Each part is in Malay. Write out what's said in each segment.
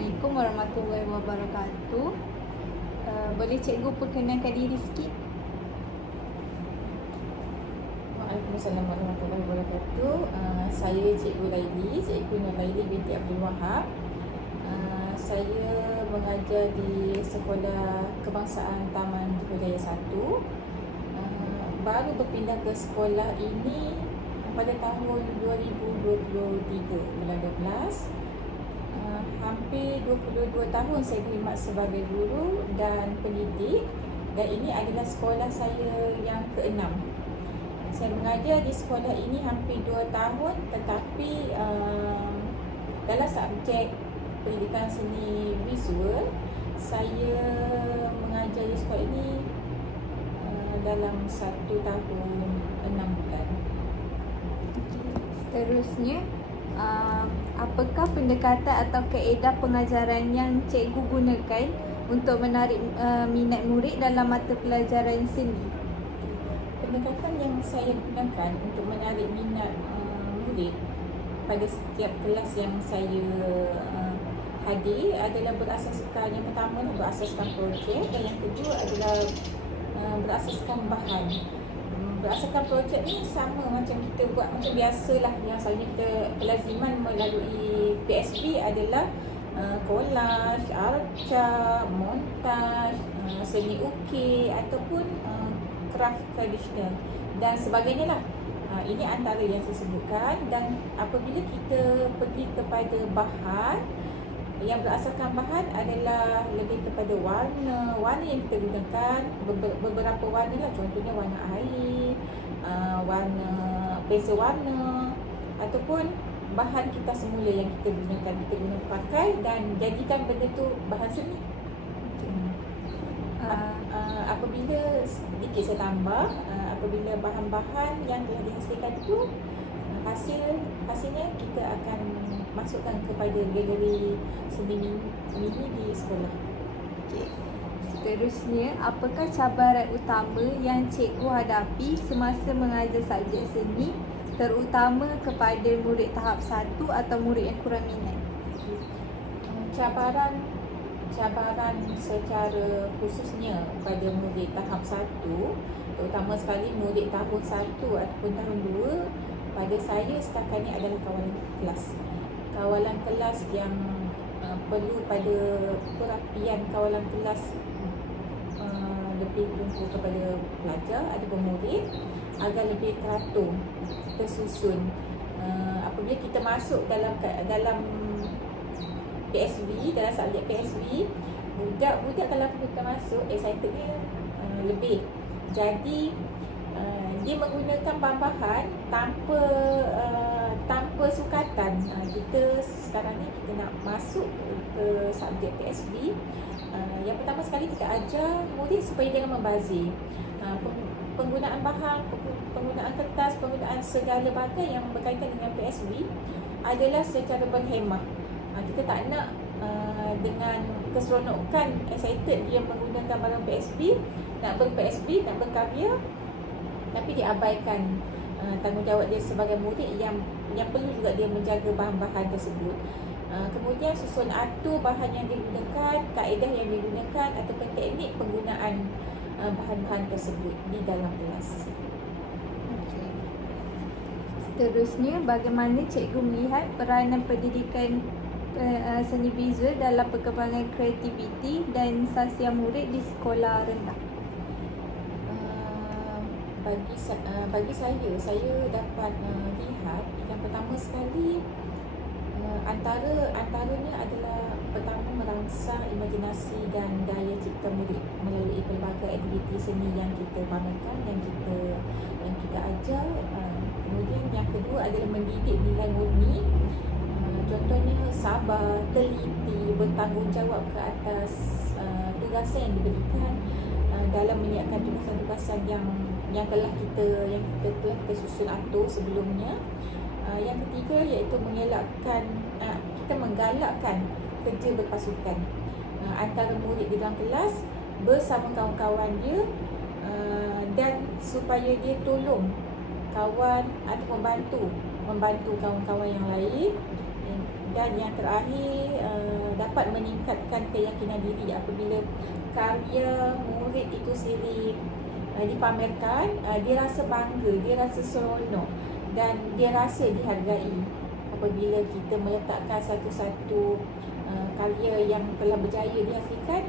Assalamualaikum warahmatullahi wabarakatuh. Boleh cikgu perkenalkan diri sikit? Waalaikumsalam warahmatullahi wabarakatuh. Saya Cikgu Laili, Cikgu Nur Laili binti Abdul Wahab. Saya mengajar di Sekolah Kebangsaan Taman Jaya 1. Baru berpindah ke sekolah ini pada tahun 2023 bulan 12. Hampir 22 tahun saya khidmat sebagai guru dan pendidik, dan ini adalah sekolah saya yang ke-6. Saya mengajar di sekolah ini hampir 2 tahun, tetapi dalam subjek pendidikan seni visual, saya mengajar di sekolah ini dalam 1 tahun 6 bulan. Seterusnya, apakah pendekatan atau kaedah pengajaran yang cikgu gunakan untuk menarik minat murid dalam mata pelajaran seni? Pendekatan yang saya gunakan untuk menarik minat murid pada setiap kelas yang saya hadir adalah berasaskan, yang pertama berasaskan projek, dan yang kedua adalah berasaskan bahan. Berasaskan projek ni sama macam kita buat macam biasalah, yang selalunya kita kelaziman melalui PSB adalah collage, arca, montaj, seni ukir ataupun craft tradisional dan sebagainya lah. Ini antara yang saya sebutkan. Dan apabila kita pergi kepada bahan, yang berasaskan bahan adalah lebih kepada warna yang kita gunakan, beberapa warna lah, contohnya warna air, warna pensel warna, ataupun bahan kita semula yang kita guna pakai dan jadikan benda tu bahan seni. Apabila sedikit saya tambah, apabila bahan-bahan yang telah dihasilkan itu hasilnya kita akan masukkan kepada galeri seni mini di sekolah. Seterusnya, apakah cabaran utama yang cikgu hadapi semasa mengajar subjek seni, terutama kepada murid tahap 1 atau murid yang kurang minat? Cabaran secara khususnya pada murid tahap 1, terutama sekali murid tahun 1 ataupun tahun 2, pada saya setakat ini adalah kawalan kelas. Kawalan kelas yang perlu pada perapian kawalan kelas lebih tumpu kepada pelajar ataupun murid agar lebih teratur, tersusun. Apabila kita masuk dalam PSV, dalam subjek PSV, budak-budak kalau kita masuk excitednya lebih. Jadi dia menggunakan bahan-bahan tanpa sukatan. Kita sekarang ni kita nak masuk ke subjek PSV. Yang pertama sekali kita ajar murid supaya jangan membazir. Penggunaan bahan, penggunaan kertas, penggunaan segala bagai yang berkaitan dengan PSV adalah secara berhemah. Kita tak nak dengan keseronokan excited dia menggunakan barang PSV, nak ber-PSV, nak berkarya, tapi diabaikan tanggungjawab dia sebagai murid yang perlu juga dia menjaga bahan-bahan tersebut. Kemudian susun atur bahan yang digunakan, kaedah yang digunakan ataupun teknik penggunaan bahan-bahan tersebut di dalam kelas. Seterusnya, bagaimana cikgu melihat peranan pendidikan seni visual dalam perkembangan kreativiti dan sasian murid di sekolah rendah? Bagi saya dapat lihat yang pertama sekali antaranya adalah pertama merangsang imajinasi dan daya cipta murid melalui pelbagai aktiviti seni yang kita pamerkan, yang kita ajar. Kemudian yang kedua adalah mendidik nilai murni, contohnya sabar, teliti, bertanggungjawab ke atas tugasan yang diberikan dalam menyiapkan tugasan-tugasan yang telah kita susun atur sebelumnya. Yang ketiga iaitu kita menggalakkan kerja berpasukan antara murid di dalam kelas bersama kawan-kawan dia, dan supaya dia tolong kawan atau membantu kawan-kawan yang lain Dan yang terakhir, dapat meningkatkan keyakinan diri apabila karya murid itu sendiri dipamerkan. Dia rasa bangga, dia rasa seronok dan dia rasa dihargai apabila kita meletakkan satu-satu karya yang telah berjaya dihasilkan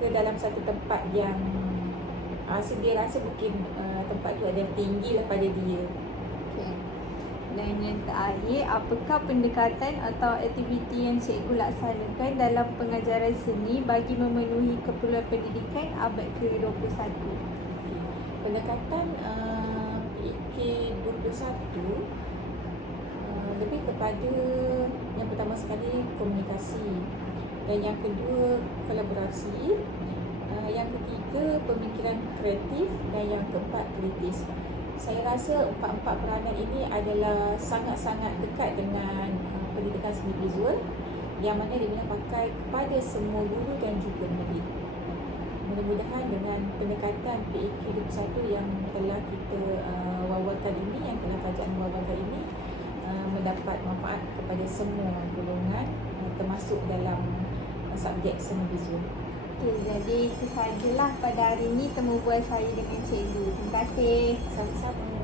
ke dalam satu tempat yang dia rasa mungkin tempat tu ada tinggi daripada dia. Okay. Dan yang terakhir, apakah pendekatan atau aktiviti yang cikgu laksanakan dalam pengajaran seni bagi memenuhi keperluan pendidikan abad ke-21? Pendekatan PK21 lebih kepada yang pertama sekali komunikasi, dan yang kedua kolaborasi, yang ketiga pemikiran kreatif, dan yang keempat kritis. Saya rasa empat-empat peranan ini adalah sangat-sangat dekat dengan pendidikan seni visual yang mana dimana pakai kepada semua guru dan juga murid. Mudah-mudahan dengan pendekatan PAK21 yang telah kita wawarkan ini, yang telah kajian wawarkan ini, mendapat manfaat kepada semua golongan termasuk dalam subjek seni visual. Okay, jadi itu sahajalah pada hari ini temu bual saya dengan cikgu. Terima kasih. Sama-sama.